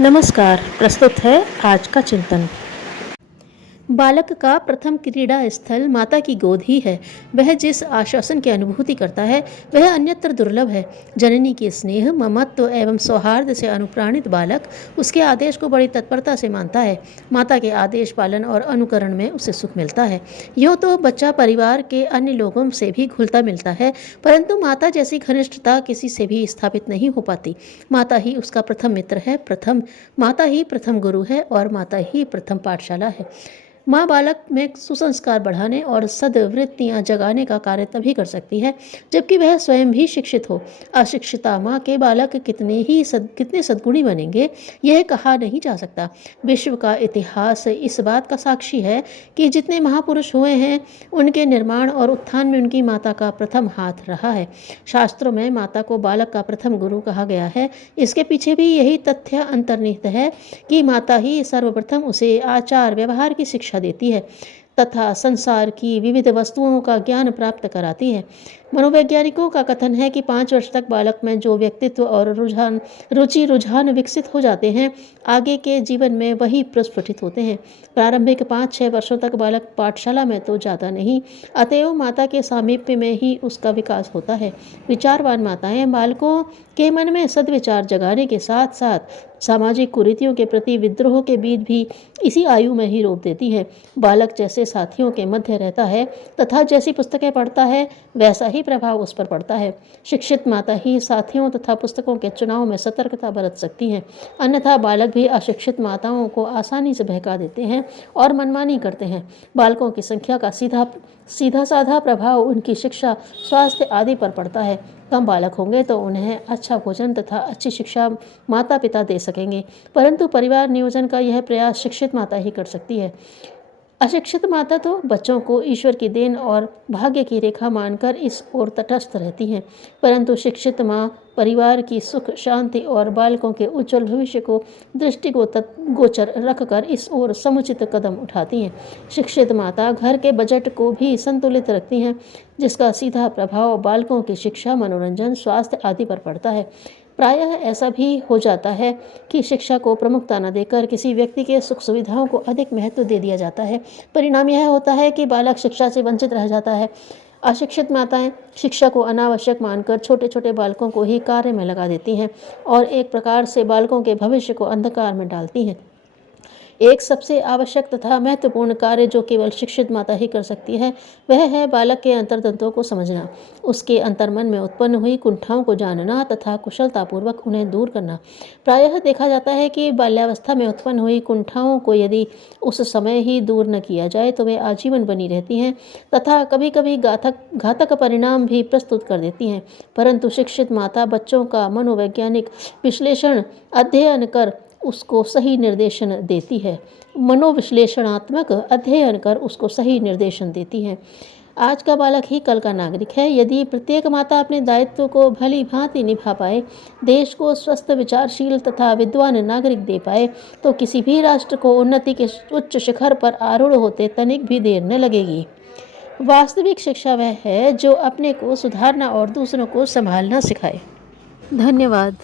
नमस्कार। प्रस्तुत है आज का चिंतन। बालक का प्रथम क्रीड़ा स्थल माता की गोद ही है। वह जिस आश्वासन की अनुभूति करता है वह अन्यत्र दुर्लभ है। जननी के स्नेह, ममत्व एवं सौहार्द से अनुप्राणित बालक उसके आदेश को बड़ी तत्परता से मानता है। माता के आदेश पालन और अनुकरण में उसे सुख मिलता है। यूँ तो बच्चा परिवार के अन्य लोगों से भी घुलता मिलता है, परंतु माता जैसी घनिष्ठता किसी से भी स्थापित नहीं हो पाती। माता ही उसका प्रथम मित्र है, माता ही प्रथम गुरु है और माता ही प्रथम पाठशाला है। माँ बालक में सुसंस्कार बढ़ाने और सद्वृत्तियाँ जगाने का कार्य तभी कर सकती है जबकि वह स्वयं भी शिक्षित हो। अशिक्षिता माँ के बालक कितने सद्गुणी बनेंगे, यह कहा नहीं जा सकता। विश्व का इतिहास इस बात का साक्षी है कि जितने महापुरुष हुए हैं उनके निर्माण और उत्थान में उनकी माता का प्रथम हाथ रहा है। शास्त्रों में माता को बालक का प्रथम गुरु कहा गया है। इसके पीछे भी यही तथ्य अंतर्निहित है कि माता ही सर्वप्रथम उसे आचार व्यवहार की शिक्षा देती है तथा संसार की विविध वस्तुओं का ज्ञान प्राप्त कराती है। मनोवैज्ञानिकों का कथन है कि 5 वर्ष तक बालक में जो व्यक्तित्व और रुझान विकसित हो जाते हैं, आगे के जीवन में वही प्रस्फुटित होते हैं। प्रारंभिक 5-6 वर्षों तक बालक पाठशाला में तो जाता नहीं, अतएव माता के सामीप्य में ही उसका विकास होता है। विचारवान माताएं बालकों के मन में सद्विचार जगाने के साथ साथ सामाजिक कुरीतियों के प्रति विद्रोह के बीज भी इसी आयु में ही रोप देती है। बालक जैसे साथियों के मध्य रहता है तथा जैसी पुस्तकें पढ़ता है वैसा ही प्रभाव उस पर पड़ता है। शिक्षित माता ही साथियों तथा पुस्तकों के चुनाव में सतर्कता बरत सकती है, अन्यथा बालक भी अशिक्षित माताओं को आसानी से बहका देते हैं और मनमानी करते हैं। बालकों की संख्या का सीधा साधा प्रभाव उनकी शिक्षा, स्वास्थ्य आदि पर पड़ता है। कम बालक होंगे तो उन्हें अच्छा भोजन तथा अच्छी शिक्षा माता पिता दे सकेंगे, परंतु परिवार नियोजन का यह प्रयास शिक्षित माता ही कर सकती है। अशिक्षित माता तो बच्चों को ईश्वर की देन और भाग्य की रेखा मानकर इस ओर तटस्थ रहती हैं, परंतु शिक्षित माँ परिवार की सुख शांति और बालकों के उज्जवल भविष्य को दृष्टिगोचर रखकर इस ओर समुचित कदम उठाती हैं। शिक्षित माता घर के बजट को भी संतुलित रखती हैं, जिसका सीधा प्रभाव बालकों की शिक्षा, मनोरंजन, स्वास्थ्य आदि पर पड़ता है। प्रायः ऐसा भी हो जाता है कि शिक्षा को प्रमुखता न देकर किसी व्यक्ति के सुख सुविधाओं को अधिक महत्व दे दिया जाता है। परिणाम यह होता है कि बालक शिक्षा से वंचित रह जाता है। अशिक्षित माताएं शिक्षा को अनावश्यक मानकर छोटे छोटे बालकों को ही कार्य में लगा देती हैं और एक प्रकार से बालकों के भविष्य को अंधकार में डालती हैं। एक सबसे आवश्यक तथा महत्वपूर्ण कार्य जो केवल शिक्षित माता ही कर सकती है वह है बालक के अंतर्तंत्रों को समझना, उसके अंतर्मन में उत्पन्न हुई कुंठाओं को जानना तथा कुशलतापूर्वक उन्हें दूर करना। प्रायः देखा जाता है कि बाल्यावस्था में उत्पन्न हुई कुंठाओं को यदि उस समय ही दूर न किया जाए तो वे आजीवन बनी रहती हैं तथा कभी कभी घातक परिणाम भी प्रस्तुत कर देती हैं। परंतु शिक्षित माता बच्चों का मनोवैज्ञानिक विश्लेषण अध्ययन कर उसको सही निर्देशन देती है। मनोविश्लेषणात्मक अध्ययन कर उसको सही निर्देशन देती है। आज का बालक ही कल का नागरिक है। यदि प्रत्येक माता अपने दायित्व को भली भांति निभा पाए, देश को स्वस्थ, विचारशील तथा विद्वान नागरिक दे पाए, तो किसी भी राष्ट्र को उन्नति के उच्च शिखर पर आरूढ़ होते तनिक भी देर न लगेगी। वास्तविक शिक्षा वह है जो अपने को सुधारना और दूसरों को संभालना सिखाए। धन्यवाद।